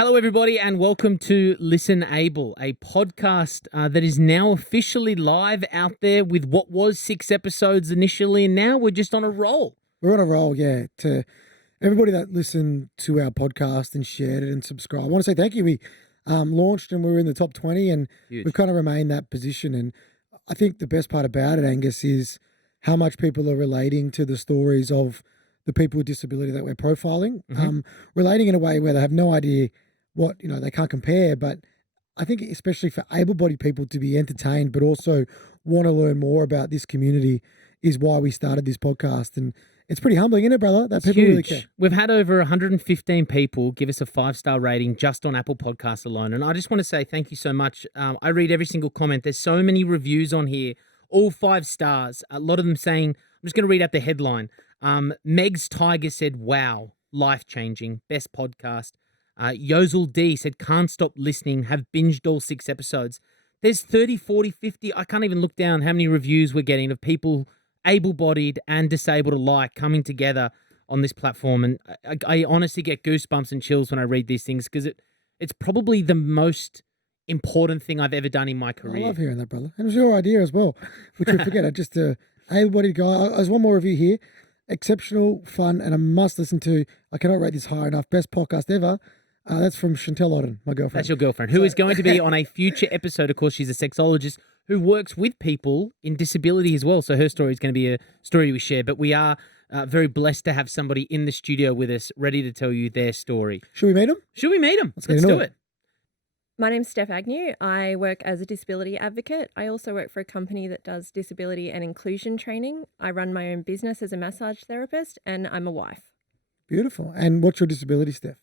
Hello, everybody, and welcome to ListenABLE, a podcast that is now officially live out there with what was 6 episodes initially, and now we're just on a roll. We're on a roll, yeah. To everybody that listened to our podcast and shared it and subscribed, I want to say thank you. We launched and we were in the top 20, and Huge. we've kind of remained that position. And I think the best part about it, Angus, is how much people are relating to the stories of the people with disability that we're profiling, relating in a way where they have no idea what, they can't compare. But I think especially for able-bodied people to be entertained, but also want to learn more about this community is why we started this podcast. And it's pretty humbling, isn't it, brother? That people really care. We've had over 115 people give us a 5-star rating just on Apple Podcasts alone. And I just want to say thank you so much. I read every single comment. There's so many reviews on here, all 5 stars. A lot of them saying, I'm just going to read out the headline. Meg's Tiger said, wow, life-changing, best podcast. Yozel D said, can't stop listening, have binged all 6 episodes. There's 30, 40, 50. I can't even look down how many reviews we're getting of people able-bodied and disabled alike coming together on this platform. And I honestly get goosebumps and chills when I read these things because it's probably the most important thing I've ever done in my career. I love hearing that, brother. And it was your idea as well, which we forget. Just a able-bodied guy. There's one more review here. Exceptional, fun, and a must listen to. I cannot rate this high enough. Best podcast ever. That's from Chantel Odden, my girlfriend. That's your girlfriend, who is going to be on a future episode. Of course, she's a sexologist who works with people in disability as well. So her story is going to be a story we share. But we are very blessed to have somebody in the studio with us ready to tell you their story. Should we meet them? Should we meet them? Let's do it. My name's Steph Agnew. I work as a disability advocate. I also work for a company that does disability and inclusion training. I run my own business as a massage therapist, and I'm a wife. Beautiful. And what's your disability, Steph?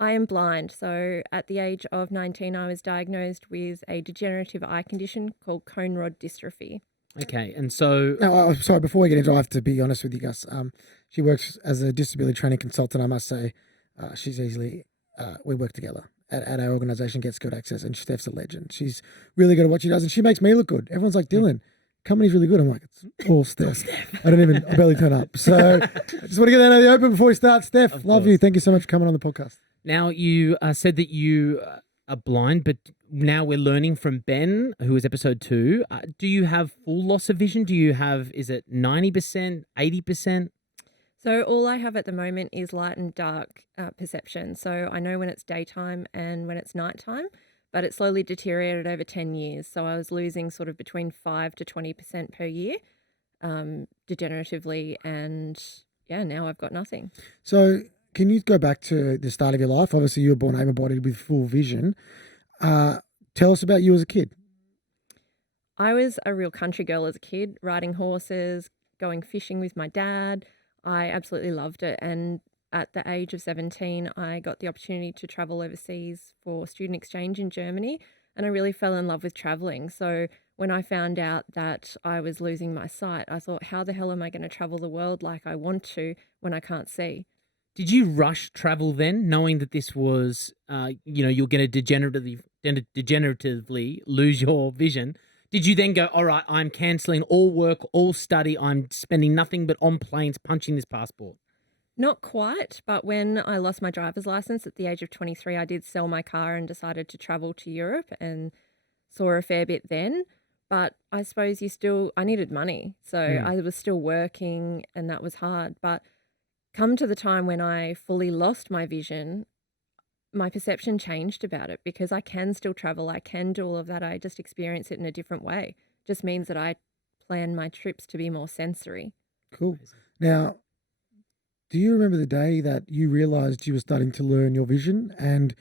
I am blind. So at the age of 19, I was diagnosed with a degenerative eye condition called cone rod dystrophy. Okay, and so... No, sorry, before we get into it, I have to be honest with you guys. She works as a disability training consultant. I must say she's easily... we work together at our organisation, Get Skilled Access, and Steph's a legend. She's really good at what she does, and she makes me look good. Everyone's like, Dylan, company's really good. I'm like, it's all Steph. I barely turn up. So I just want to get that out of the open before we start. Steph, love you. Thank you so much for coming on the podcast. Now, you said that you are blind, but now we're learning from Ben, who is episode 2. Do you have full loss of vision? Do you have, is it 90%, 80%? So all I have at the moment is light and dark perception. So I know when it's daytime and when it's nighttime, but it slowly deteriorated over 10 years. So I was losing sort of between 5 to 20% per year degeneratively. And yeah, now I've got nothing. So can you go back to the start of your life? Obviously, you were born able-bodied with full vision. Tell us about you as a kid. I was a real country girl as a kid, riding horses, going fishing with my dad. I absolutely loved it. And at the age of 17, I got the opportunity to travel overseas for student exchange in Germany. And I really fell in love with traveling. So when I found out that I was losing my sight, I thought, how the hell am I going to travel the world like I want to when I can't see? Did you rush travel then, knowing that this was, you're going to degeneratively lose your vision? Did you then go, all right, I'm cancelling all work, all study, I'm spending nothing but on planes punching this passport? Not quite, but when I lost my driver's license at the age of 23, I did sell my car and decided to travel to Europe and saw a fair bit then. But I suppose I needed money. So I was still working and that was hard. But come to the time when I fully lost my vision, my perception changed about it because I can still travel. I can do all of that. I just experience it in a different way. Just means that I plan my trips to be more sensory. Cool. Now, do you remember the day that you realised you were starting to learn your vision? And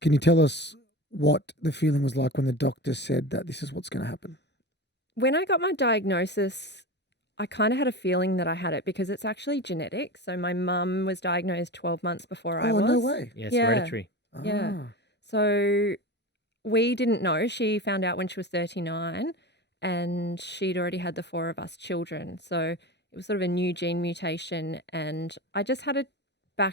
can you tell us what the feeling was like when the doctor said that this is what's going to happen? When I got my diagnosis, I kind of had a feeling that I had it because it's actually genetic. So my mum was diagnosed 12 months before I was. Oh, no way. Yes, hereditary. Yeah. So we didn't know. She found out when she was 39 and she'd already had the 4 of us children. So it was sort of a new gene mutation and I just had I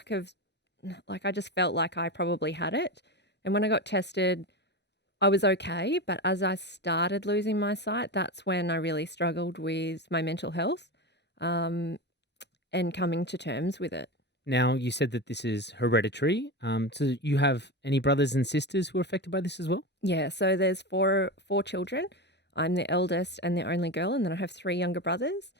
just felt like I probably had it. And when I got tested, I was okay. But as I started losing my sight, that's when I really struggled with my mental health and coming to terms with it. now you said that this is hereditary. So you have any brothers and sisters who are affected by this as well? Yeah, so there's four children. I'm the eldest and the only girl, and then I have 3 younger brothers.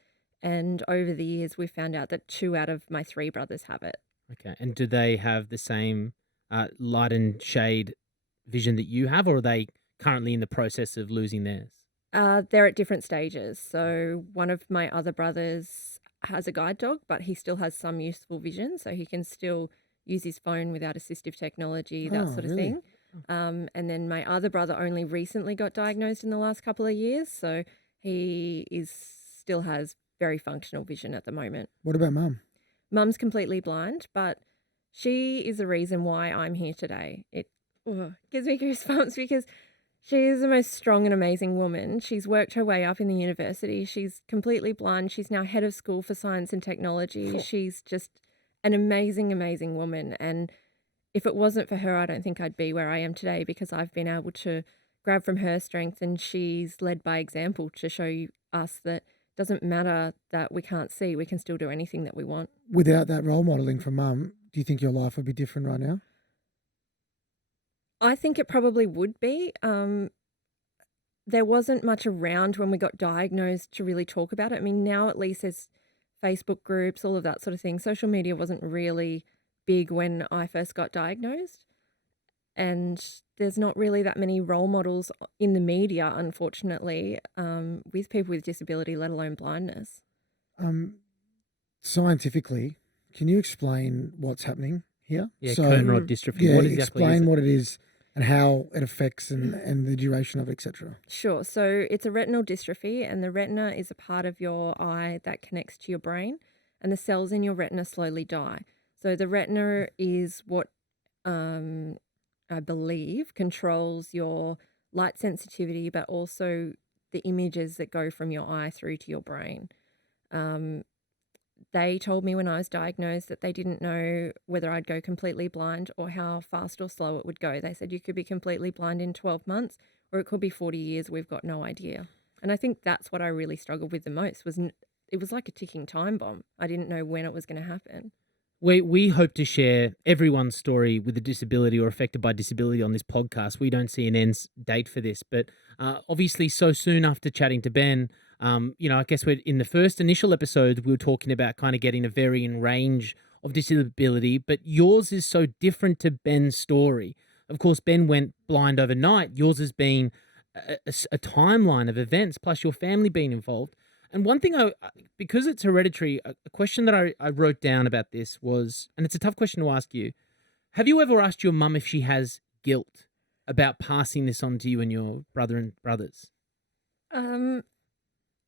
And over the years, we found out that 2 out of my 3 brothers have it. Okay. And do they have the same light and shade vision that you have, or are they currently in the process of losing theirs? They're at different stages. So one of my other brothers has a guide dog, but he still has some useful vision, so he can still use his phone without assistive technology, that sort of really? thing. And then my other brother only recently got diagnosed in the last couple of years, so he still has very functional vision at the moment. What about Mum? Mum's completely blind, but she is the reason why I'm here today. It gives me goosebumps because she is the most strong and amazing woman. She's worked her way up in the university. She's completely blind. She's now head of school for science and technology. Cool. She's just an amazing, amazing woman. And if it wasn't for her, I don't think I'd be where I am today, because I've been able to grab from her strength, and she's led by example to show us that it doesn't matter that we can't see, we can still do anything that we want. Without that role modelling from Mum, do you think your life would be different right now? I think it probably would be. There wasn't much around when we got diagnosed to really talk about it. I mean, now at least there's Facebook groups, all of that sort of thing. Social media wasn't really big when I first got diagnosed. And there's not really that many role models in the media, unfortunately, with people with disability, let alone blindness. Scientifically, can you explain what's happening here? Yeah, cone rod dystrophy. Yeah, What exactly explain is it? what it is and how it affects and the duration of it, etc. Sure. So it's a retinal dystrophy, and the retina is a part of your eye that connects to your brain, and the cells in your retina slowly die. So the retina is what I believe controls your light sensitivity, but also the images that go from your eye through to your brain. They told me when I was diagnosed that they didn't know whether I'd go completely blind or how fast or slow it would go. They said you could be completely blind in 12 months or it could be 40 years. We've got no idea. And I think that's what I really struggled with the most. It was like a ticking time bomb. I didn't know when it was going to happen. We hope to share everyone's story with a disability or affected by disability on this podcast. We don't see an end date for this, but obviously so soon after chatting to Ben, I guess we're in the first initial episode, we were talking about kind of getting a varying range of disability, but yours is so different to Ben's story. Of course, Ben went blind overnight. Yours has been a timeline of events, plus your family being involved. And one thing, because it's hereditary, a question that I wrote down about this was, and it's a tough question to ask you, have you ever asked your mum if she has guilt about passing this on to you and your brother and brothers? It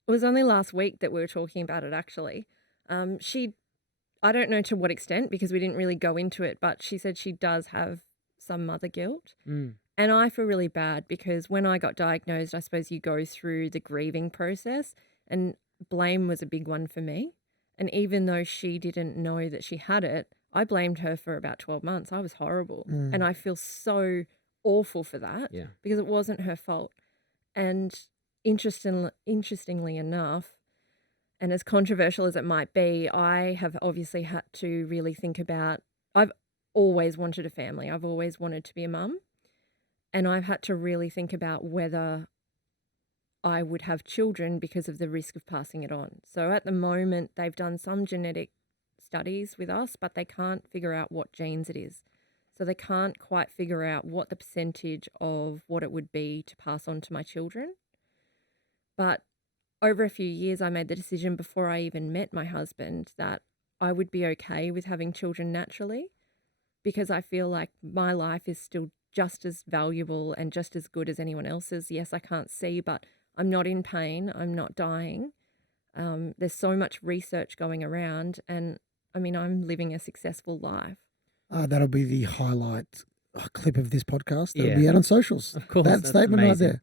was only last week that we were talking about it, actually. I don't know to what extent, because we didn't really go into it, but she said she does have some mother guilt. Mm. And I feel really bad because when I got diagnosed, I suppose you go through the grieving process, and blame was a big one for me. And even though she didn't know that she had it, I blamed her for about 12 months. I was horrible. Mm. And I feel so awful for that because it wasn't her fault. And interestingly enough, and as controversial as it might be, I have obviously had to really think about, I've always wanted a family. I've always wanted to be a mum. And I've had to really think about whether I would have children because of the risk of passing it on. So at the moment, they've done some genetic studies with us, but they can't figure out what genes it is. So they can't quite figure out what the percentage of what it would be to pass on to my children. But over a few years, I made the decision before I even met my husband that I would be okay with having children naturally, because I feel like my life is still just as valuable and just as good as anyone else's. Yes, I can't see, but I'm not in pain. I'm not dying. There's so much research going around, and I mean, I'm living a successful life. That'll be the highlight clip of this podcast. That'll Yeah. be out on socials. Of course, That that's statement amazing. right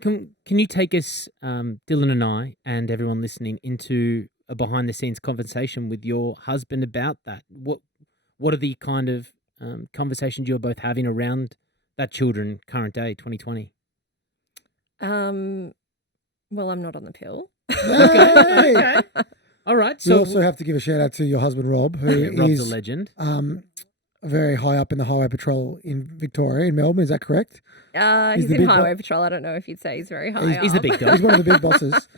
there. Can you take us, Dylan and I, and everyone listening, into a behind-the-scenes conversation with your husband about that? What are the kind of conversations you're both having around that children, current day, 2020? Well, I'm not on the pill. Hey! All right. We So also have to give a shout out to your husband, Rob, who Rob's a is legend. very high up in the Highway Patrol in Victoria, in Melbourne. Is that correct? He's the in big Highway Patrol. I don't know if you'd say he's very high He's the up. big dog. He's one of the big bosses.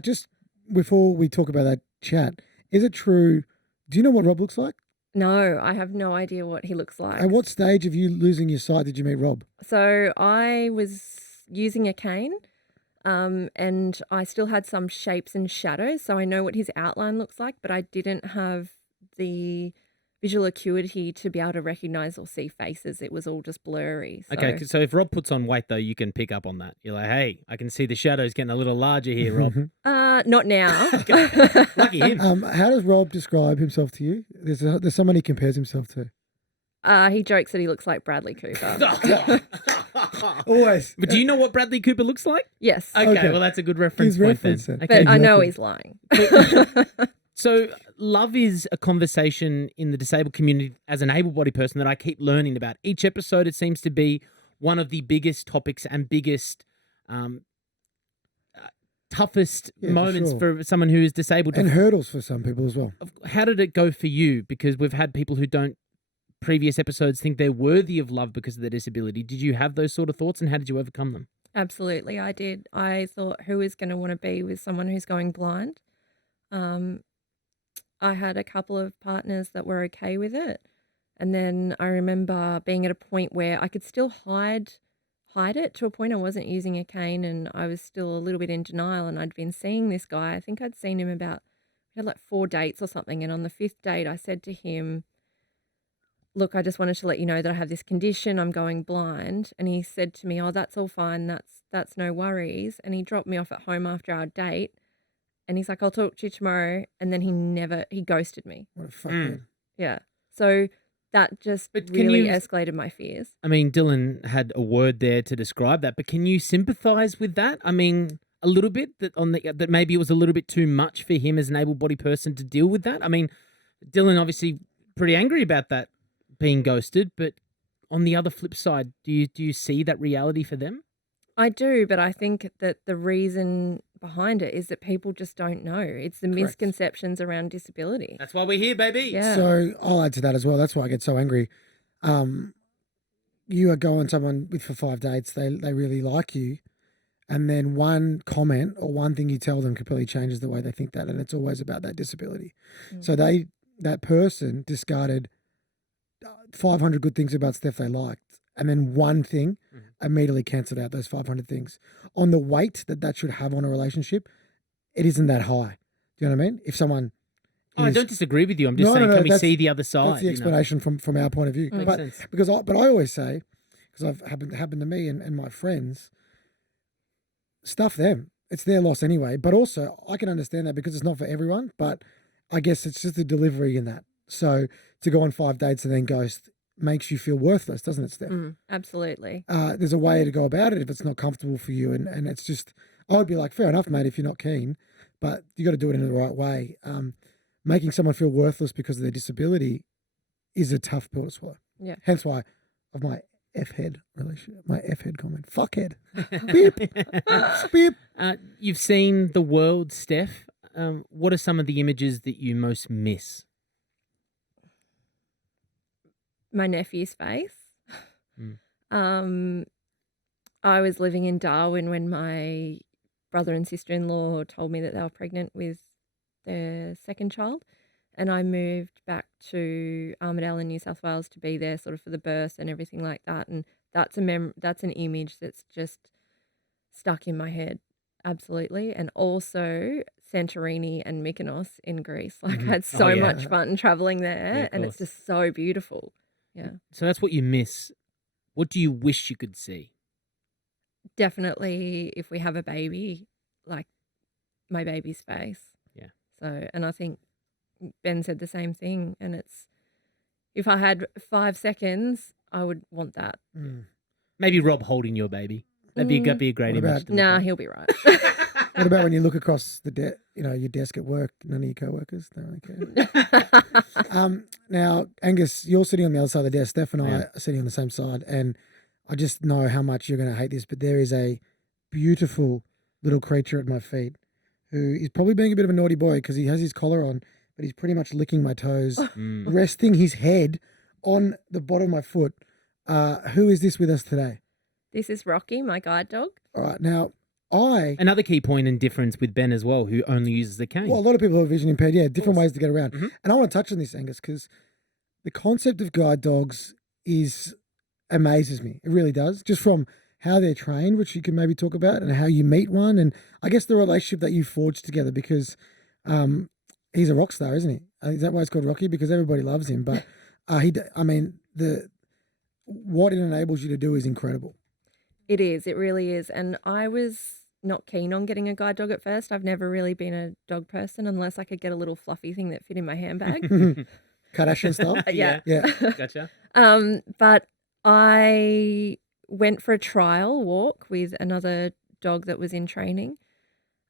Just before we talk about that chat, is it true? Do you know what Rob looks like? No, I have no idea what he looks like. At what stage of you losing your sight did you meet Rob? So I was using a cane, and I still had some shapes and shadows, so I know what his outline looks like, but I didn't have the visual acuity to be able to recognise or see faces. It was all just blurry. So. Okay, so if Rob puts on weight, though, you can pick up on that. You're like, hey, I can see the shadows getting a little larger here, Rob. Not now. Lucky him. How does Rob describe himself to you? There's someone he compares himself to. He jokes that he looks like Bradley Cooper. Always. But do you know what Bradley Cooper looks like? Yes. Okay, well, that's a good reference His point reference then. then. Okay. But I know Exactly. he's lying. So love is a conversation in the disabled community as an able-bodied person that I keep learning about. Each episode, it seems to be one of the biggest topics and biggest, toughest Yeah, for moments sure. for someone who is disabled. And hurdles for some people as well. How did it go for you? Because we've had people who don't, previous episodes, think they're worthy of love because of their disability. Did you have those sort of thoughts, and how did you overcome them? Absolutely, I did. I thought, who is going to want to be with someone who's going blind? I had a couple of partners that were okay with it. And then I remember being at a point where I could still hide it to a point I wasn't using a cane, and I was still a little bit in denial, and I'd been seeing this guy. I think I'd seen him we had like 4 dates or something. And on the 5th date, I said to him, look, I just wanted to let you know that I have this condition. I'm going blind. And he said to me, oh, that's all fine. That's no worries. And he dropped me off at home after our date. And he's like, I'll talk to you tomorrow. And then he ghosted me. What a fuckhead. Yeah. So that just But can really you- escalated my fears. I mean, Dylan had a word there to describe that, but can you sympathise with that? I mean, a little bit that maybe it was a little bit too much for him as an able-bodied person to deal with that. I mean, Dylan obviously pretty angry about that being ghosted, but on the other flip side, do you see that reality for them? I do, but I think that the reason behind it is that people just don't know. It's the misconceptions around disability. That's why we're here, baby. Yeah. So I'll add to that as well. That's why I get so angry. You are going someone with for 5 dates, they really like you, and then one comment or one thing you tell them completely changes the way they think that, and it's always about that disability. So that person discarded 500 good things about Steph they liked, and then one thing immediately cancelled out those 500 things. On the weight that should have on a relationship, it isn't that high. Do you know what I mean? If someone I don't disagree with you. I'm just saying, can we see the other side? that's the explanation from our point of view. Makes sense. But I always say, because I've happened to me and my friends, stuff them. It's their loss anyway. But also, I can understand that because it's not for everyone. But I guess it's just the delivery in that. So to go on 5 dates and then ghost makes you feel worthless, doesn't it, Steph? Absolutely. There's a way to go about it if it's not comfortable for you. And it's just, I would be like, fair enough, mate, if you're not keen. But you got to do it in the right way. Making someone feel worthless because of their disability is a tough pill to swallow. Yeah. Hence why of my F-head relationship, my F-head comment. Fuckhead. Beep. Beep. You've seen the world, Steph. What are some of the images that you most miss? My nephew's face. I was living in Darwin when my brother and sister-in-law told me that they were pregnant with their second child, and I moved back to Armidale in New South Wales to be there sort of for the birth and everything like that. And that's an image that's just stuck in my head, absolutely. And also Santorini and Mykonos in Greece. Like I had so much fun traveling there, and it's just so beautiful. Yeah. So that's what you miss. What do you wish you could see? Definitely, if we have a baby, like my baby's face. Yeah. So, and I think Ben said the same thing. And it's, if I had 5 seconds, I would want that. Maybe Rob holding your baby. That'd be a great What image. about- to look Nah, at. he'll be right. What about when you look across your desk at work, none of your co-workers? Don't care. Now, Angus, you're sitting on the other side of the desk. Steph and I are sitting on the same side. And I just know how much you're going to hate this, but there is a beautiful little creature at my feet. who is probably being a bit of a naughty boy because he has his collar on, but he's pretty much licking my toes, resting his head on the bottom of my foot. Who is this with us today? This is Rocky, my guide dog. All right, now Another key point and difference with Ben as well, who only uses the cane. Well, a lot of people are vision impaired, different ways to get around. And I want to touch on this, Angus, because the concept of guide dogs amazes me. It really does, just from how they're trained, which you can maybe talk about, and how you meet one, and I guess the relationship that you forge together, because he's a rock star, isn't he? Is that why it's called Rocky? Because everybody loves him. But what it enables you to do is incredible. It is. It really is. And I was not keen on getting a guide dog at first. I've never really been a dog person unless I could get a little fluffy thing that fit in my handbag. Kardashian style? Yeah. Gotcha. But I went for a trial walk with another dog that was in training.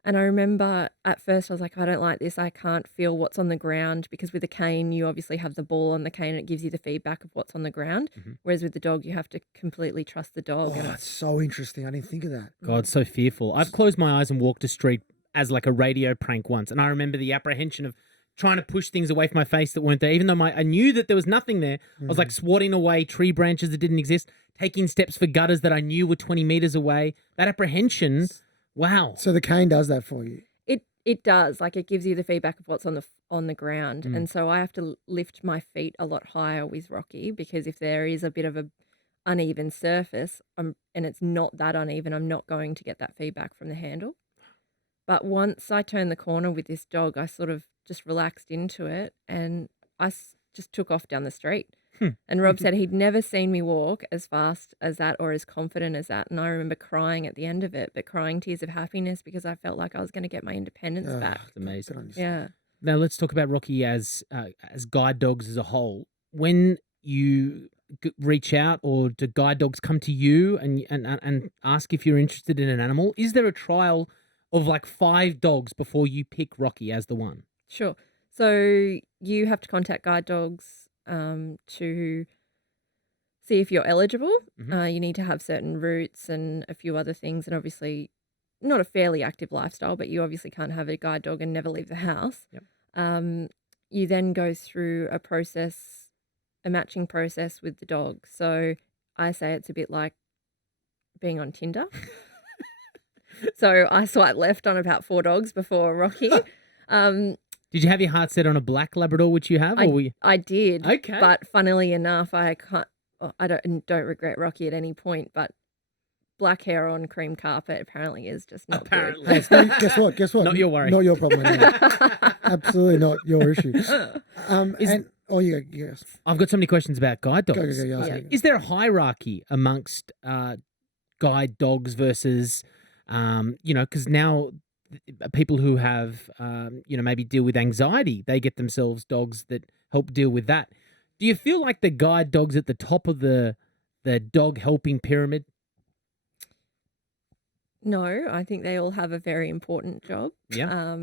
And I remember at first I was like, I don't like this. I can't feel what's on the ground, because with a cane, you obviously have the ball on the cane and it gives you the feedback of what's on the ground. Whereas with the dog, you have to completely trust the dog. Oh, that's so interesting. I didn't think of that. God, so fearful. I've closed my eyes and walked a street as like a radio prank once. And I remember the apprehension of trying to push things away from my face that weren't there. Even though I knew that there was nothing there, I was like swatting away tree branches that didn't exist, taking steps for gutters that I knew were 20 meters away. That apprehension... Wow. So the cane does that for you? It does. Like, it gives you the feedback of what's on the ground. And so I have to lift my feet a lot higher with Rocky, because if there is a bit of a uneven surface and it's not that uneven, I'm not going to get that feedback from the handle. But once I turned the corner with this dog, I sort of just relaxed into it and I just took off down the street. And Rob said he'd never seen me walk as fast as that or as confident as that. And I remember crying at the end of it, but crying tears of happiness because I felt like I was going to get my independence back. It's amazing. Yeah. Now let's talk about Rocky as guide dogs as a whole. When you reach out, or do guide dogs come to you and ask if you're interested in an animal? Is there a trial of like 5 dogs before you pick Rocky as the one? Sure. So you have to contact guide dogs to see if you're eligible. You need to have certain routes and a few other things, and obviously not a fairly active lifestyle, but you obviously can't have a guide dog and never leave the house. You then go through a matching process with the dog. So I say it's a bit like being on Tinder. So I swiped left on about 4 dogs before Rocky. Did you have your heart set on a black Labrador, which you have? I did. Okay. But funnily enough, I don't regret Rocky at any point, but black hair on cream carpet apparently is just not good. Guess what? Not your worry. Not your problem. Absolutely not your issue. Yes. I've got so many questions about guide dogs. Go. Is there a hierarchy amongst guide dogs versus, because now people who have, maybe deal with anxiety, they get themselves dogs that help deal with that. Do you feel like the guide dog's at the top of the dog helping pyramid? No, I think they all have a very important job. Yeah.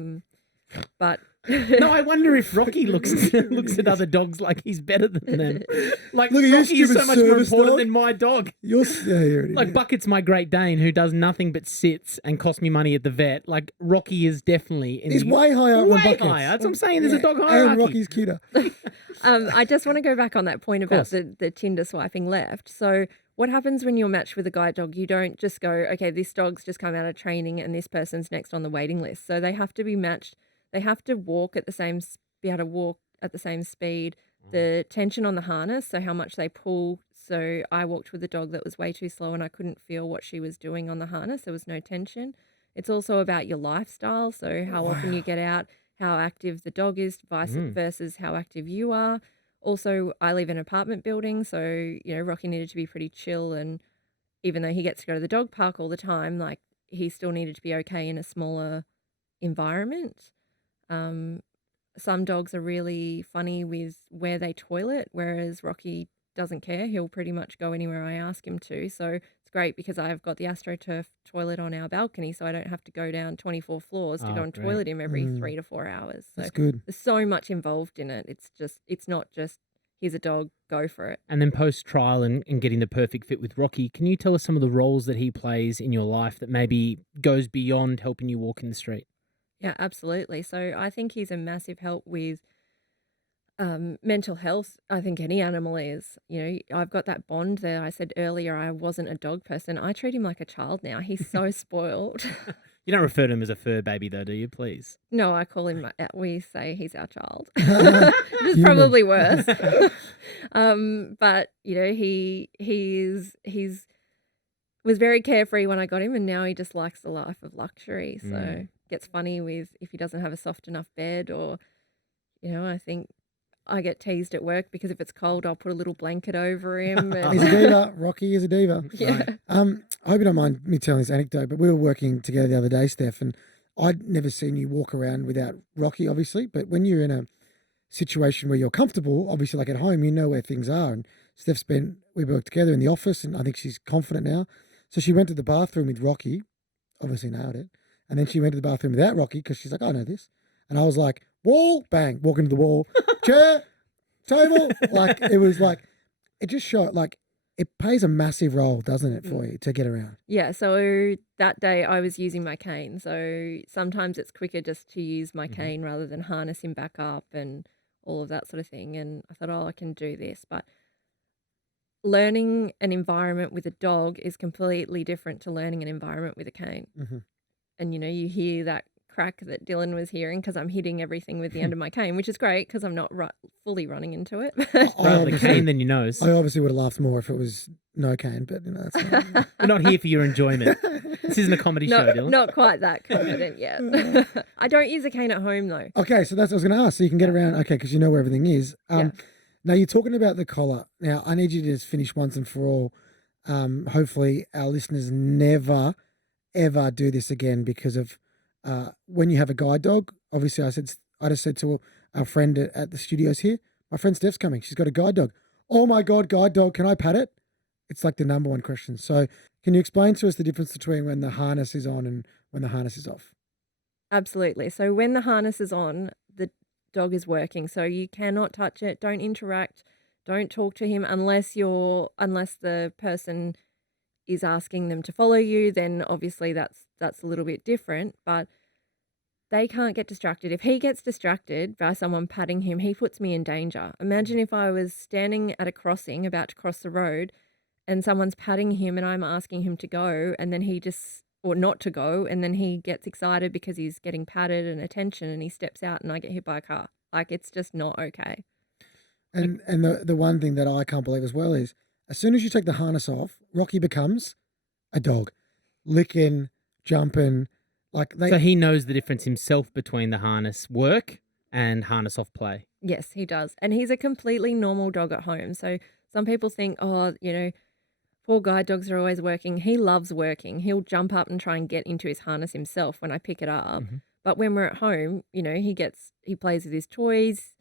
But no, I wonder if Rocky looks at other dogs like he's better than them. Like, Look, Rocky is so much more important dog. than my dog. Like Bucket's my Great Dane, who does nothing but sits and costs me money at the vet. Like, Rocky is definitely he's way higher than Bucket's. That's what I'm saying. There's a dog hierarchy. And Rocky's cuter. I just want to go back on that point about the Tinder swiping left. So what happens when you're matched with a guide dog? You don't just go, okay, this dog's just come out of training and this person's next on the waiting list. So they have to be matched. They have to be able to walk at the same speed. The tension on the harness, so how much they pull. So I walked with a dog that was way too slow and I couldn't feel what she was doing on the harness. There was no tension. It's also about your lifestyle. So how often you get out, how active the dog is versus how active you are. Also, I live in an apartment building, so, Rocky needed to be pretty chill, and even though he gets to go to the dog park all the time, like, he still needed to be okay in a smaller environment. Some dogs are really funny with where they toilet, whereas Rocky doesn't care. He'll pretty much go anywhere I ask him to. So it's great because I've got the AstroTurf toilet on our balcony, so I don't have to go down 24 floors to go and toilet him every 3 to 4 hours. So that's good. There's so much involved in it. It's not just here's a dog, go for it. And then post-trial and getting the perfect fit with Rocky, can you tell us some of the roles that he plays in your life that maybe goes beyond helping you walk in the street? Yeah, absolutely. So I think he's a massive help with mental health. I think any animal is. I've got that bond there. I said earlier I wasn't a dog person. I treat him like a child now. He's so spoiled. You don't refer to him as a fur baby, though, do you? Please. No, I call him. We say he's our child. It's probably worse. But he's was very carefree when I got him, and now he just likes the life of luxury. So gets funny with if he doesn't have a soft enough bed, or I think I get teased at work because if it's cold, I'll put a little blanket over him. And He's a diva. Rocky is a diva. yeah. I hope you don't mind me telling this anecdote, but we were working together the other day, Steph, and I'd never seen you walk around without Rocky, obviously. But when you're in a situation where you're comfortable, obviously, like at home, you know where things are. And we worked together in the office, and I think she's confident now. So she went to the bathroom with Rocky, obviously nailed it. And then she went to the bathroom without Rocky because she's like, I know this. And I was like, wall, bang, walk into the wall, chair, table. Like, it was like, it just showed, like, it plays a massive role, doesn't it, for you to get around? Yeah, so that day I was using my cane. So sometimes it's quicker just to use my cane rather than harness him back up and all of that sort of thing. And I thought, I can do this. But learning an environment with a dog is completely different to learning an environment with a cane. And, you hear that crack that Dylan was hearing because I'm hitting everything with the end of my cane, which is great because I'm not fully running into it. Rather the cane than your nose. I obviously would have laughed more if it was no cane, but that's not. We're not here for your enjoyment. This isn't a comedy show, Dylan. Not quite that confident yet. I don't use a cane at home though. Okay, so that's what I was going to ask. So you can get around, okay, because you know where everything is. Now you're talking about the collar. Now I need you to just finish once and for all. Hopefully our listeners never, ever do this again because of when you have a guide dog. Obviously, I just said to our friend at the studios here, my friend Steph's coming. She's got a guide dog. Oh my God, guide dog, can I pat it? It's like the number one question. So can you explain to us the difference between when the harness is on and when the harness is off? Absolutely. So when the harness is on, the dog is working. So you cannot touch it. Don't interact. Don't talk to him unless the person is asking them to follow you. Then obviously that's a little bit different. But they can't get distracted. If he gets distracted by someone patting him, he puts me in danger. Imagine if I was standing at a crossing about to cross the road and someone's patting him and I'm asking him to go and then or not to go, and then he gets excited because he's getting patted and attention and he steps out and I get hit by a car. Like, it's just not okay. And the one thing that I can't believe as well is as soon as you take the harness off, Rocky becomes a dog, licking, jumping. So he knows the difference himself between the harness work and harness off play. Yes, he does. And he's a completely normal dog at home. So some people think, poor guide dogs are always working. He loves working. He'll jump up and try and get into his harness himself when I pick it up. But when we're at home, he plays with his toys.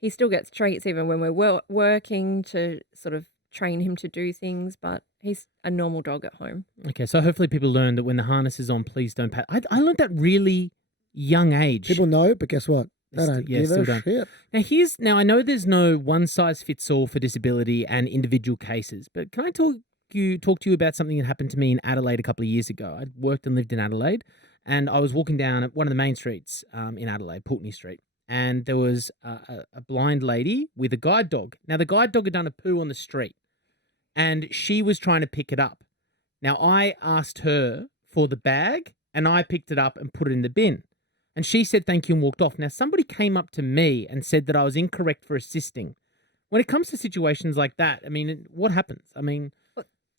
He still gets treats even when we're working to sort of train him to do things, but he's a normal dog at home. Okay, so hopefully people learn that when the harness is on, please don't pat. I learned that really young age. People know, but guess what? They don't give a shit. Now I know there's no one size fits all for disability and individual cases, but can I talk to you about something that happened to me in Adelaide a couple of years ago? I worked and lived in Adelaide, and I was walking down one of the main streets in Adelaide, Pulteney Street, and there was a blind lady with a guide dog. Now the guide dog had done a poo on the street, and she was trying to pick it up. Now I asked her for the bag, and I picked it up and put it in the bin. And she said thank you and walked off. Now, somebody came up to me and said that I was incorrect for assisting. When it comes to situations like that, I mean, what happens? I mean...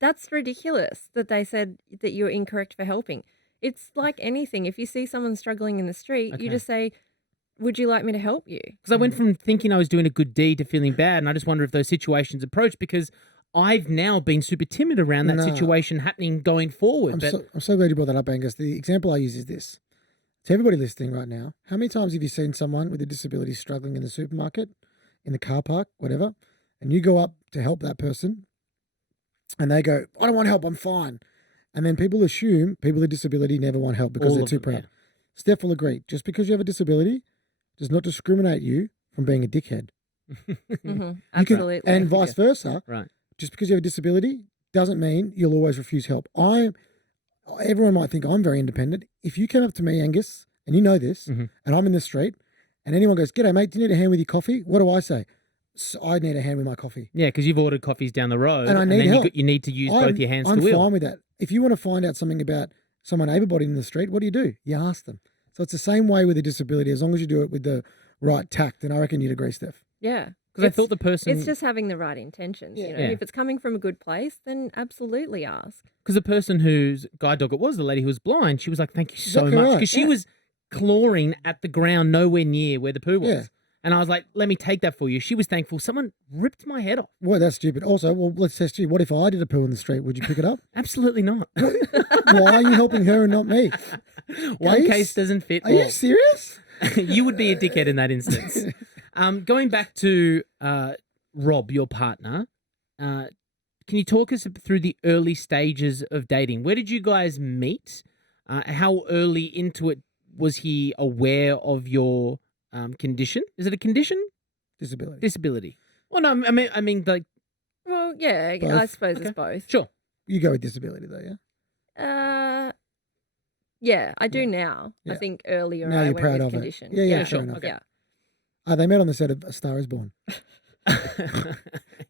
That's ridiculous that they said that you're incorrect for helping. It's like anything. If you see someone struggling in the street, you just say, would you like me to help you? Because I went from thinking I was doing a good deed to feeling bad, and I just wonder if those situations approach, because I've now been super timid around that situation happening going forward. I'm so glad you brought that up, Angus. The example I use is this. To everybody listening right now, how many times have you seen someone with a disability struggling in the supermarket, in the car park, whatever, and you go up to help that person and they go, I don't want help, I'm fine. And then people assume people with disability never want help because they're too proud. Yeah. Steph will agree. Just because you have a disability does not discriminate you from being a dickhead. Absolutely. And vice versa. Right. Just because you have a disability doesn't mean you'll always refuse help. Everyone might think I'm very independent. If you came up to me, Angus, and you know this, Mhm. and I'm in the street, and anyone goes, "G'day, mate, do you need a hand with your coffee?" What do I say? I need a hand with my coffee. Yeah, because you've ordered coffees down the road, And I need then help. you need to use both your hands I'm to wheel. fine with that. If you want to find out something about someone able-bodied in the street, what do? You ask them. So it's the same way with a disability. As long as you do it with the right tact, and I reckon you'd agree, Steph. Yeah. Because I thought the person... It's just having the right intentions. You know, Yeah. if it's coming from a good place, then absolutely ask. Because the person whose guide dog it was, the lady who was blind, she was like, "Thank you so Exactly much," right. because she was clawing at the ground nowhere near where the poo was. Yeah. And I was like, "Let me take that for you." She was thankful. Someone ripped my head off. Well, that's stupid. Also, well, let's test you. What if I did a poo in the street? Would you pick it up? Absolutely not. Why are you helping her and not me? One case doesn't fit Are all. you serious? You would be a dickhead in that instance. Going back to Rob, your partner, can you talk us through the early stages of dating? Where did you guys meet? How early into it was he aware of your condition? Is it a condition? Disability. Well, no, I mean, like, Well, yeah, I Both. suppose Okay. it's both. sure. You go with disability though, yeah? Yeah, I do now. I Yeah. think earlier Now I you're went proud with of it. condition. Yeah, sure. fair enough. Yeah. They met on the set of A Star Is Born.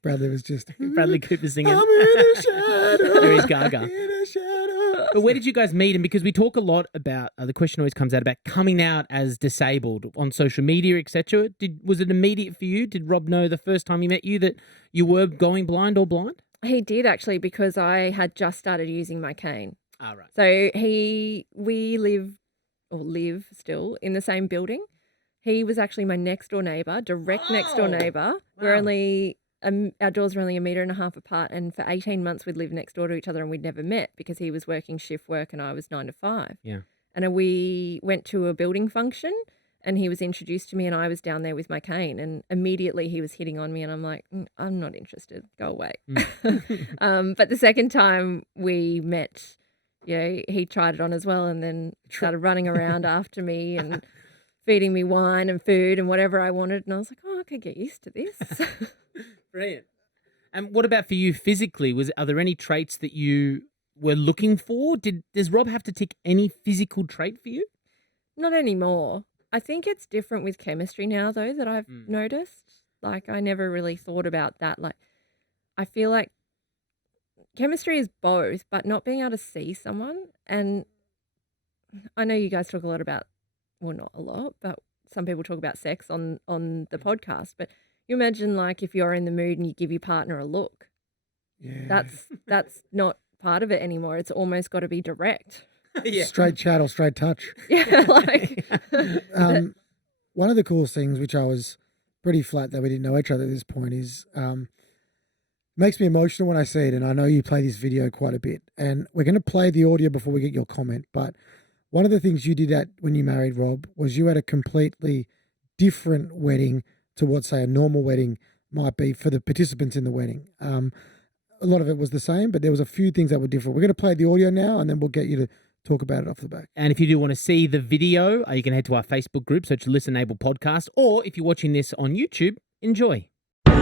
Bradley was just... Bradley Cooper singing. I'm in the shadow. There is Gaga. In the shadow. But where did you guys meet? And because we talk a lot about, the question always comes out about coming out as disabled on social media, etc. Was it immediate for you? Did Rob know the first time he met you that you were going blind or blind? He did actually, because I had just started using my cane. Ah, right. So we live still in the same building. He was actually my next door neighbour, direct next door neighbour. We're Wow. only our doors were only 1.5 meters apart, and for 18 months we'd lived next door to each other, and we'd never met because he was working shift work and I was 9 to 5. Yeah. And we went to a building function, and he was introduced to me, and I was down there with my cane, and immediately he was hitting on me, and I'm like, I'm not interested. Go away. But the second time we met, he tried it on as well, and then started running around after me and feeding me wine and food and whatever I wanted. And I was like, I could get used to this. Brilliant. And what about for you physically? Are there any traits that you were looking for? Does Rob have to tick any physical trait for you? Not anymore. I think it's different with chemistry now, though, that I've noticed. Like, I never really thought about that. Like, I feel like chemistry is both, but not being able to see someone. And I know you guys talk a lot about, well, not a lot, but some people talk about sex on the podcast. But you imagine, like, if you're in the mood and you give your partner a look, that's not part of it anymore. It's almost got to be direct. Yeah. Straight chat or straight touch. Yeah, like One of the coolest things, which I was pretty flat that we didn't know each other at this point, is makes me emotional when I see it. And I know you play this video quite a bit, and we're going to play the audio before we get your comment. But one of the things you did when you married Rob was you had a completely different wedding to what, say, a normal wedding might be for the participants in the wedding. A lot of it was the same, but there was a few things that were different. We're going to play the audio now, and then we'll get you to talk about it off the back. And if you do want to see the video, you can head to our Facebook group, search ListenABLE Podcast, or if you're watching this on YouTube, enjoy. You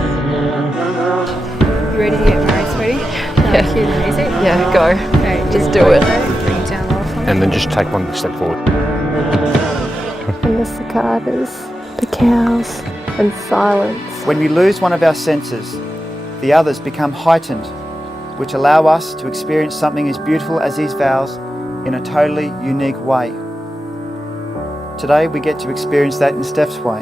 ready to get married, sweetie? Yeah. Cue the music. Yeah, go. Okay, Just do it. Bring it down low for me. And then just take one big step forward. And the cicadas, the cows, and silence. When we lose one of our senses, the others become heightened, which allow us to experience something as beautiful as these vows in a totally unique way. Today we get to experience that in Steph's way.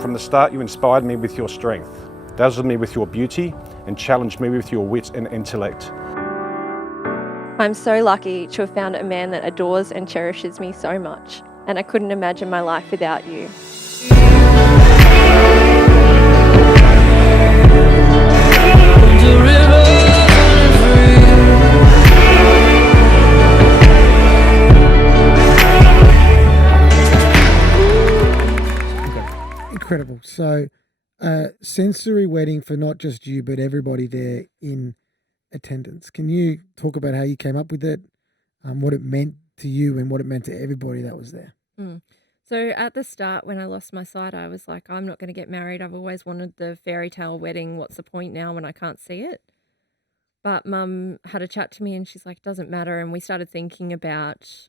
From the start, you inspired me with your strength, dazzled me with your beauty, and challenged me with your wit and intellect. I'm so lucky to have found a man that adores and cherishes me so much, and I couldn't imagine my life without you. Incredible. So, sensory wedding for not just you, but everybody there in attendance. Can you talk about how you came up with it, what it meant to you and what it meant to everybody that was there? So at the start, when I lost my sight, I was like, I'm not going to get married. I've always wanted the fairy tale wedding. What's the point now when I can't see it? But Mum had a chat to me and she's like, doesn't matter. And we started thinking about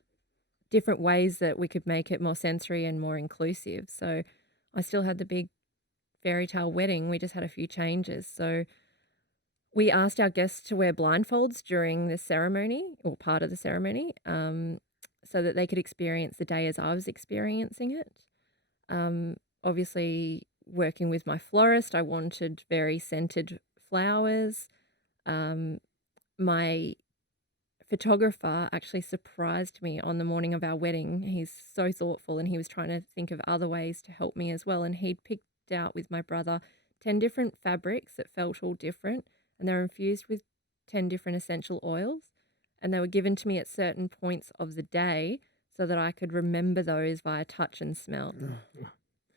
different ways that we could make it more sensory and more inclusive. So I still had the big fairy tale wedding. We just had a few changes. So we asked our guests to wear blindfolds during the ceremony or part of the ceremony, so that they could experience the day as I was experiencing it. Obviously, working with my florist, I wanted very scented flowers. My photographer actually surprised me on the morning of our wedding. He's so thoughtful, and he was trying to think of other ways to help me as well. And he'd picked out with my brother 10 different fabrics that felt all different, and they're infused with 10 different essential oils. And they were given to me at certain points of the day so that I could remember those via touch and smell.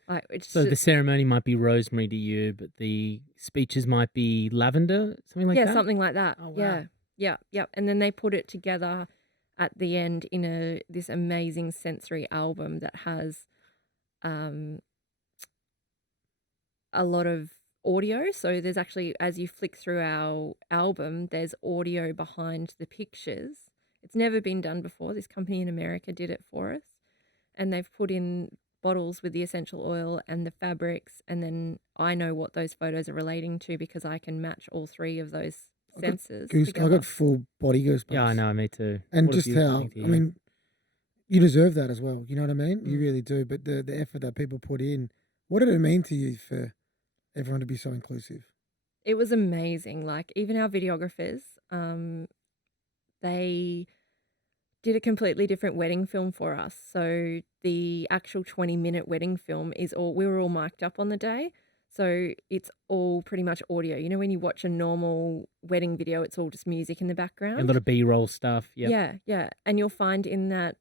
Like, So the ceremony might be rosemary to you, but the speeches might be lavender, something like that? Yeah, something like that. Oh, wow. Yeah. And then they put it together at the end in this amazing sensory album that has a lot of audio. So there's actually, as you flick through our album, there's audio behind the pictures. It's never been done before. This company in America did it for us, and they've put in bottles with the essential oil and the fabrics, and then I know what those photos are relating to because I can match all three of those senses. I got full body goosebumps. Yeah, I know, me too. And What a just beautiful how, thing to I hear. mean, you deserve that as well. You know what I mean? You really do. But the effort that people put in, what did it mean to you for everyone to be so inclusive? It was amazing. Like, even our videographers, they did a completely different wedding film for us. So the actual 20-minute wedding film we were all mic'd up on the day. So it's all pretty much audio. You know, when you watch a normal wedding video, it's all just music in the background. A lot of B-roll stuff. Yep. Yeah. And you'll find in that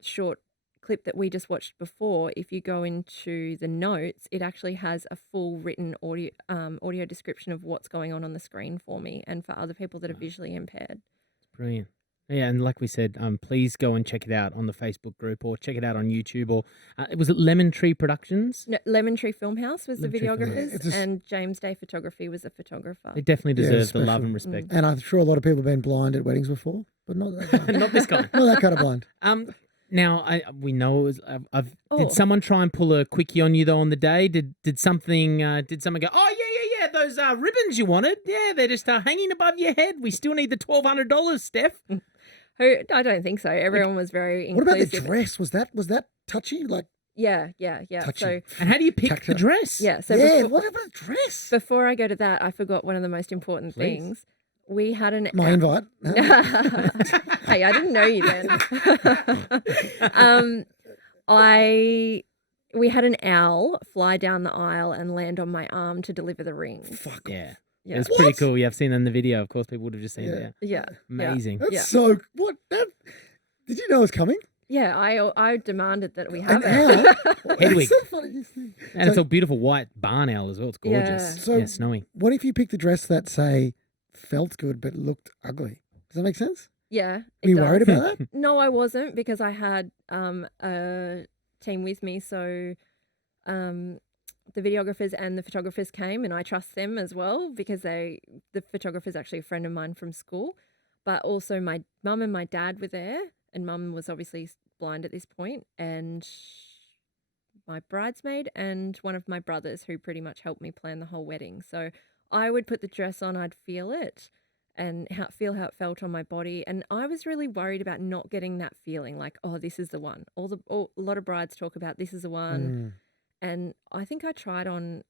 short clip that we just watched before, if you go into the notes, it actually has a full written audio description of what's going on the screen for me and for other people that are visually impaired. Brilliant. Yeah, and like we said, please go and check it out on the Facebook group or check it out on YouTube. Or was it Lemon Tree Productions? No, Lemon Tree Filmhouse was the Lemon Tree videographers, and James Day Photography was the photographer. They definitely deserve the love special. and respect. And I'm sure a lot of people have been blind at weddings before, but not that kind. Not this kind. Not that kind of blind. Now we know it was. Oh. Did someone try and pull a quickie on you though on the day? Did something? Did someone go? Oh yeah. Those ribbons you wanted. Yeah, they're just hanging above your head. We still need the $1,200, Steph. I don't think so. Everyone was very What inclusive. about the dress? Was that touchy? Like Yeah. touchy? So And how do you pick Tucked the up. dress? yeah. So yeah. before, What about the dress? before I go to that, I forgot one of the most important Please. things. We had an My invite. Hey, I didn't know you then. We had an owl fly down the aisle and land on my arm to deliver the ring. Fuck. Yeah. Yeah. It's pretty cool. Yeah, I've seen that in the video. Of course, people would have just seen it. Yeah. Amazing. That's Yeah. so. What? Did you know it was coming? Yeah, I demanded that we An have it. owl? Hedwig. That's the funniest thing. And it's a beautiful white barn owl as well. It's gorgeous. Yeah. So- yeah, snowy. What if you picked a dress that, say, felt good but looked ugly? Does that make sense? Yeah. Were you worried about that? No, I wasn't, because I had a team with me. So the videographers and the photographers came, and I trust them as well because the photographer's actually a friend of mine from school. But also my mum and my dad were there, and mum was obviously blind at this point, and my bridesmaid and one of my brothers who pretty much helped me plan the whole wedding. So I would put the dress on, I'd feel it and feel how it felt on my body. And I was really worried about not getting that feeling like, oh, this is the one. A lot of brides talk about this is the one. And I think I tried on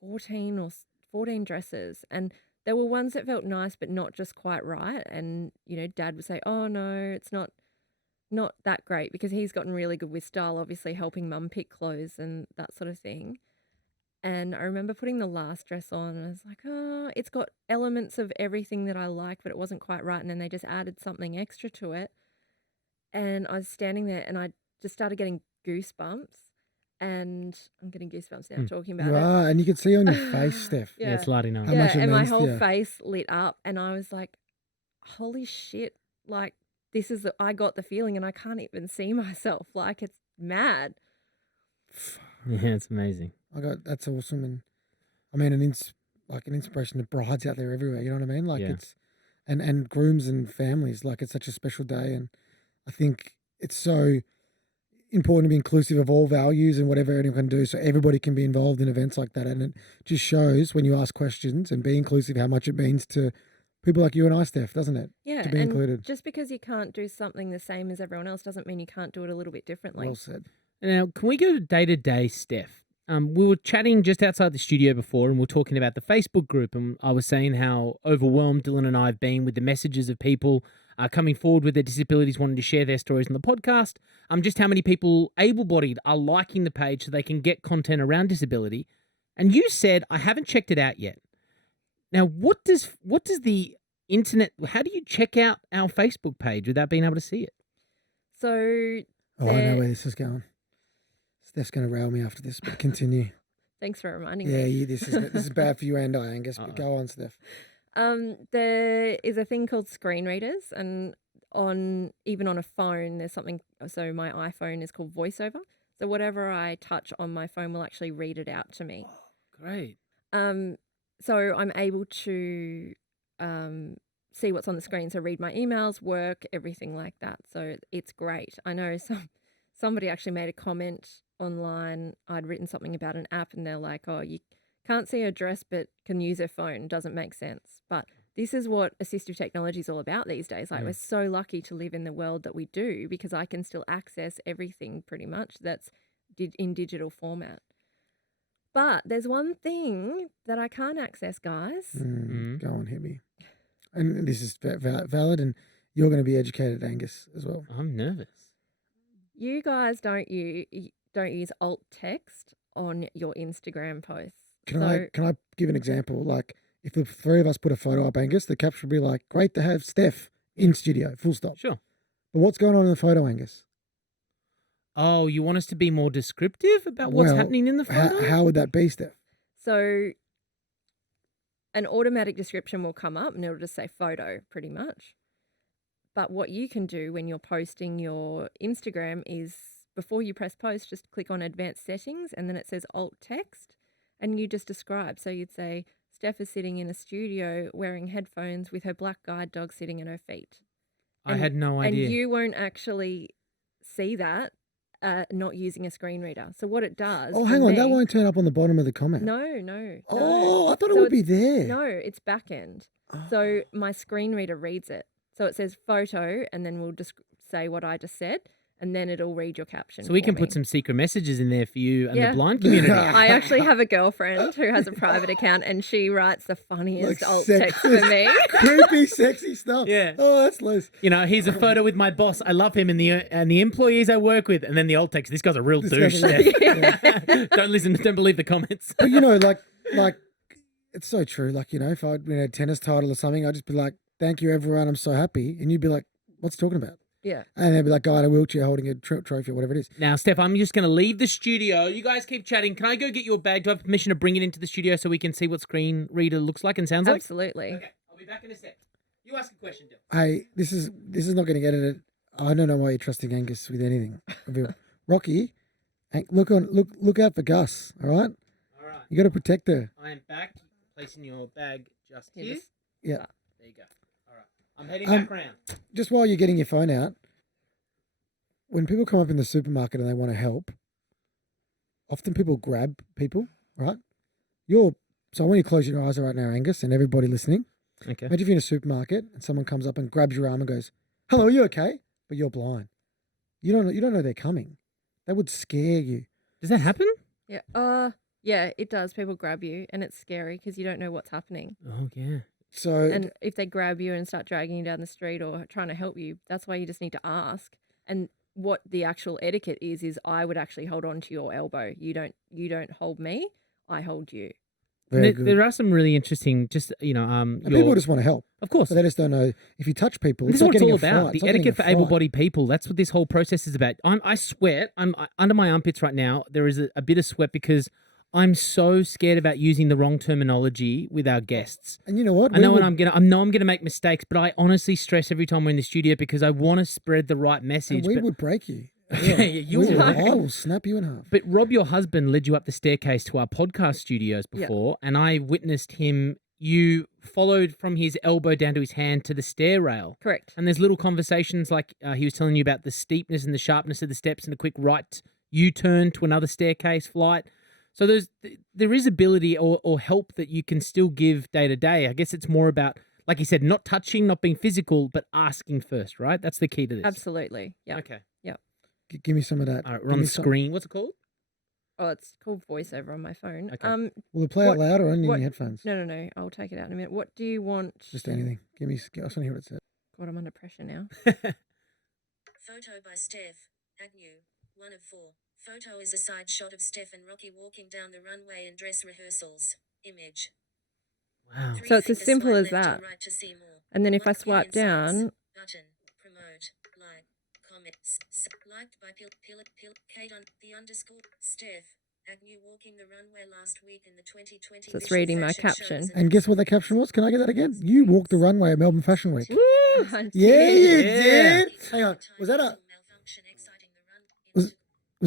14 dresses, and there were ones that felt nice but not just quite right. And, you know, Dad would say, oh, no, it's not that great, because he's gotten really good with style, obviously helping mum pick clothes and that sort of thing. And I remember putting the last dress on, and I was like, oh, it's got elements of everything that I like, but it wasn't quite right. And then they just added something extra to it. And I was standing there and I just started getting goosebumps. And I'm getting goosebumps now talking about You it. are, and you can see on your face, Steph. Yeah, it's lighting up. How Yeah, much it and my means to whole you. face lit up, and I was like, holy shit, like, I got the feeling and I can't even see myself. Like, it's mad. Yeah, it's amazing. That's awesome, and I mean, an inspiration to brides out there everywhere. You know what I mean? Like Yeah. it's, and grooms and families. Like it's such a special day, and I think it's so important to be inclusive of all values and whatever anyone can do, so everybody can be involved in events like that. And it just shows when you ask questions and be inclusive how much it means to people like you and I, Steph, doesn't it? Yeah, To be and included. just because you can't do something the same as everyone else doesn't mean you can't do it a little bit differently. Well said. Now, can we go to day, Steph? We were chatting just outside the studio before, and we are talking about the Facebook group, and I was saying how overwhelmed Dylan and I have been with the messages of people coming forward with their disabilities, wanting to share their stories on the podcast. Just how many people, able-bodied, are liking the page so they can get content around disability. And you said, I haven't checked it out yet. Now, what does the internet? How do you check out our Facebook page without being able to see it? So Oh, I know where this is going. Steph's going to rail me after this, but continue. thanks for reminding Yeah, me. this is bad for you and I, Angus. But go on, Steph. There is a thing called screen readers, and even on a phone, there's something. So my iPhone is called VoiceOver. So whatever I touch on my phone will actually read it out to me. Great. So I'm able to see what's on the screen. So read my emails, work, everything like that. So it's great. I know somebody actually made a comment online. I'd written something about an app, and they're like, "Oh, you can't see her dress, but can use her phone. Doesn't make sense." But this is what assistive technology is all about these days. Like, we're so lucky to live in the world that we do, because I can still access everything pretty much that's in digital format. But there's one thing that I can't access, guys. Go on, hit me. And this is valid, and you're going to be educated, Angus, as well. I'm nervous. You guys don't use alt text on your Instagram posts. Can I give an example? Like, if the three of us put a photo up, Angus, the caption would be like, "Great to have Steph in studio," full stop. Sure. But what's going on in the photo, Angus? Oh, you want us to be more descriptive about what's happening in the photo? How would that be, Steph? So an automatic description will come up and it'll just say photo pretty much. But what you can do when you're posting your Instagram is, before you press post, just click on advanced settings, and then it says alt text, and you just describe. So you'd say, Steph is sitting in a studio wearing headphones with her black guide dog sitting at her feet. I had no idea. And you won't actually see that not using a screen reader. So what it does... Oh, hang on. That won't turn up on the bottom of the comment. No. Oh, I thought it would be there. No, it's back end. So my screen reader reads it. So it says photo, and then we'll just say what I just said, and then it'll read your caption. So we can put some secret messages in there for you and the blind community. I actually have a girlfriend who has a private account, and she writes the funniest Like alt text for me. Creepy, sexy stuff. Yeah. Oh, that's loose. You know, here's a photo with my boss. I love him and the employees I work with. And then the alt text, this guy's a real douche. Don't believe the comments. But you know, like it's so true. Like, you know, if I'd win a tennis title or something, I'd just be like, "Thank you, everyone. I'm so happy." And you'd be like, "What's he talking about?" Yeah. And they'd be like, "Guy in a wheelchair holding a trophy," or whatever it is. Now, Steph, I'm just going to leave the studio. You guys keep chatting. Can I go get your bag? Do I have permission to bring it into the studio so we can see what screen reader looks like and sounds like? Absolutely. Okay, I'll be back in a sec. You ask a question, Dylan. Hey, this is not getting edited. I don't know why you're trusting Angus with anything. Rocky, look out for Gus. All right. All right. You got to protect her. I am back. Placing your bag just Yeah, here. just- Yeah. There you go. All right. I'm heading back around. Just while you're getting your phone out, when people come up in the supermarket and they want to help, often people grab people, right? So I want you to close your eyes right now, Angus, and everybody listening. Okay. Imagine if you're in a supermarket and someone comes up and grabs your arm and goes, "Hello, are you okay?" But you're blind. You don't know they're coming. That would scare you. Does that happen? Yeah. Yeah, it does. People grab you, and it's scary because you don't know what's happening. Oh, yeah. So And if they grab you and start dragging you down the street or trying to help you, that's why you just need to ask. And what the actual etiquette is I would actually hold on to your elbow. You don't hold me. I hold you. very good. There are some really interesting, And people just want to help. Of course. But they just don't know. If you touch people, This it's is like what it's getting all a about. fight. The It's like getting etiquette a for fight. able-bodied people. That's what this whole process is about. I swear, I'm under my armpits right now. There is a bit of sweat because I'm so scared about using the wrong terminology with our guests. And you know what? I know I'm gonna make mistakes, but I honestly stress every time we're in the studio because I want to spread the right message. And we but, would break you. Yeah, you would. I will snap you in half. But Rob, your husband, led you up the staircase to our podcast studios before, and I witnessed him you followed from his elbow down to his hand to the stair rail. Correct. And there's little conversations like he was telling you about the steepness and the sharpness of the steps and a quick right U-turn to another staircase flight. So there is ability or help that you can still give day to day. I guess it's more about, like you said, not touching, not being physical, but asking first, right? That's the key to this. Absolutely. Yeah. Okay. Yep. Give me some of that. All right, we're Give on me the some- screen. What's it called? Oh, it's called voiceover on my phone. Okay. Will it play out What- loud or only in what- your headphones? No. I'll take it out in a minute. What do you want? Just anything. I just want to hear what it says. God, I'm under pressure now. Photo by Steph Agnew, 1 of 4. Photo is a side shot of Steph and Rocky walking down the runway in dress rehearsals. Image. Wow. So it's as Three-finger simple swipe as left that. or right to see more. And then if I Like swipe Pin Insights. down, Button. Promote. Like. Comments. Liked by Kate on the underscore. Steph Agnew walking the runway last week in the 2020 So it's Mission reading my Fashion Show caption. as an And guess what that caption was? Can I get that again? You walked the runway at Melbourne Fashion Week. I Yeah, you Yeah. did. Hang on. Was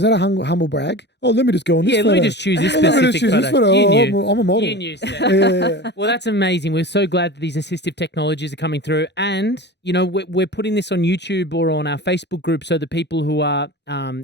that a humble brag? Oh, let me just go on this Yeah, photo. let me just choose this Let me specific just choose this photo. photo. You Oh, knew. I'm a model. You knew, Steph. Yeah. Well, that's amazing. We're so glad that these assistive technologies are coming through. And, you know, we're putting this on YouTube or on our Facebook group so the people who are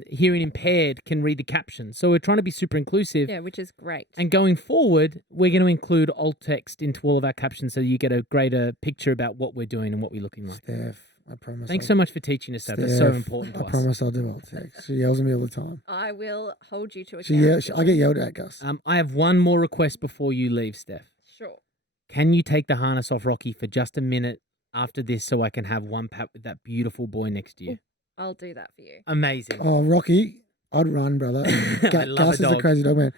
hearing impaired can read the captions. So we're trying to be super inclusive. Yeah, which is great. And going forward, we're going to include alt text into all of our captions so you get a greater picture about what we're doing and what we're looking like. Steph, I promise. Thanks so much for teaching us that. That's so important to I us. promise I'll do alt text. She yells at me all the time. I will hold you to account. I get yelled at, Gus. I have one more request before you leave, Steph. Sure. Can you take the harness off Rocky for just a minute after this so I can have one pat with that beautiful boy next to you? I'll do that for you. Amazing. Oh, Rocky, I'd run, brother. I love Gus a is a dog. crazy dog, man.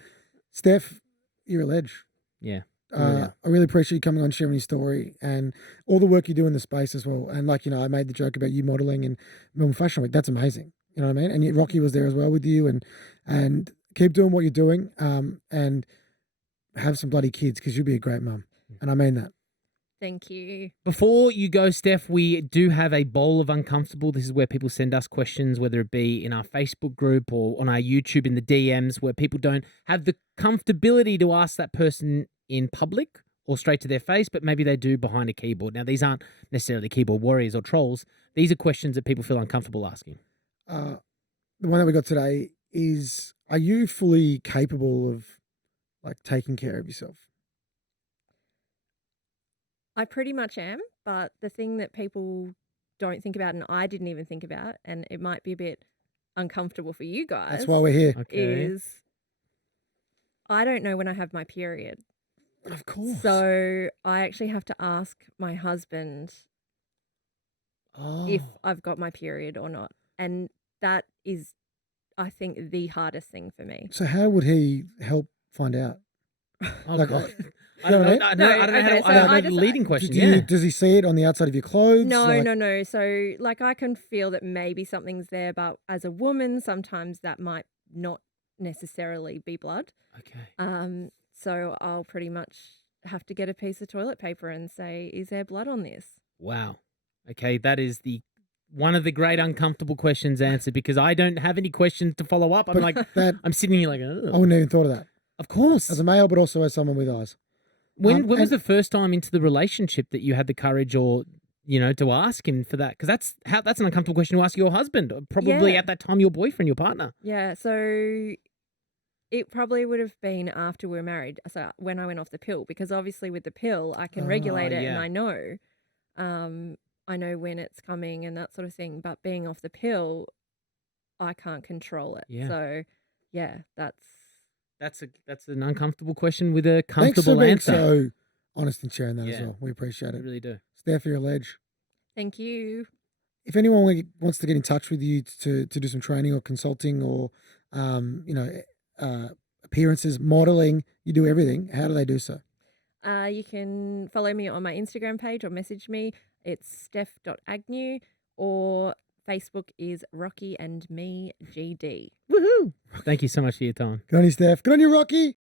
Steph, you're a ledge. Yeah. Really. I really appreciate you coming on, sharing your story and all the work you do in the space as well. And like, I made the joke about you modeling in Melbourne Fashion Week. That's amazing. You know what I mean? And yet Rocky was there as well with you and keep doing what you're doing and have some bloody kids because you'll be a great mum. And I mean that. Thank you. Before you go, Steph, we do have a bowl of uncomfortable. This is where people send us questions, whether it be in our Facebook group or on our YouTube in the DMs, where people don't have the comfortability to ask that person in public or straight to their face, but maybe they do behind a keyboard. Now, these aren't necessarily keyboard warriors or trolls. These are questions that people feel uncomfortable asking. The one that we got today is, are you fully capable of like taking care of yourself? I pretty much am, but the thing that people don't think about and I didn't even think about, and it might be a bit uncomfortable for you guys, That's why we're here. Okay. is I don't know when I have my period. Of course. So I actually have to ask my husband if I've got my period or not. And that is, I think, the hardest thing for me. So how would he help find out? Oh, Like, God. you I don't know know. what I I mean? don't know how to. Okay, I so don't I know the just- leading question. Do Yeah. you, does he see it on the outside of your clothes? No, Like- no. So, like, I can feel that maybe something's there, but as a woman, sometimes that might not necessarily be blood. Okay. So I'll pretty much have to get a piece of toilet paper and say, "Is there blood on this?" Wow. Okay, that is one of the great uncomfortable questions answered because I don't have any questions to follow up. I'm But like, that, I'm sitting here like, I oh. wouldn't even thought of that. Of course. As a male, but also as someone with eyes. When was and- the first time into the relationship that you had the courage or, to ask him for that? Because that's an uncomfortable question to ask your husband, or probably Yeah. at that time your boyfriend, your partner. Yeah. So it probably would have been after we were married. So when I went off the pill, because obviously with the pill, I can regulate it yeah. and I know when it's coming and that sort of thing. But being off the pill, I can't control it. Yeah. So yeah, That's an uncomfortable question with a Thanks for comfortable being answer. so honest and sharing that as Yeah. well. We appreciate I it. really do. Steph, you're a ledge. thank you. If anyone wants to get in touch with you to do some training or consulting or, appearances, modeling, you do everything, how do they do so? You can follow me on my Instagram page or message me. It's steph.agnew or Facebook is Rocky and Me GD. Woohoo! Thank you so much for your time. Good on you, Steph. Good on you, Rocky.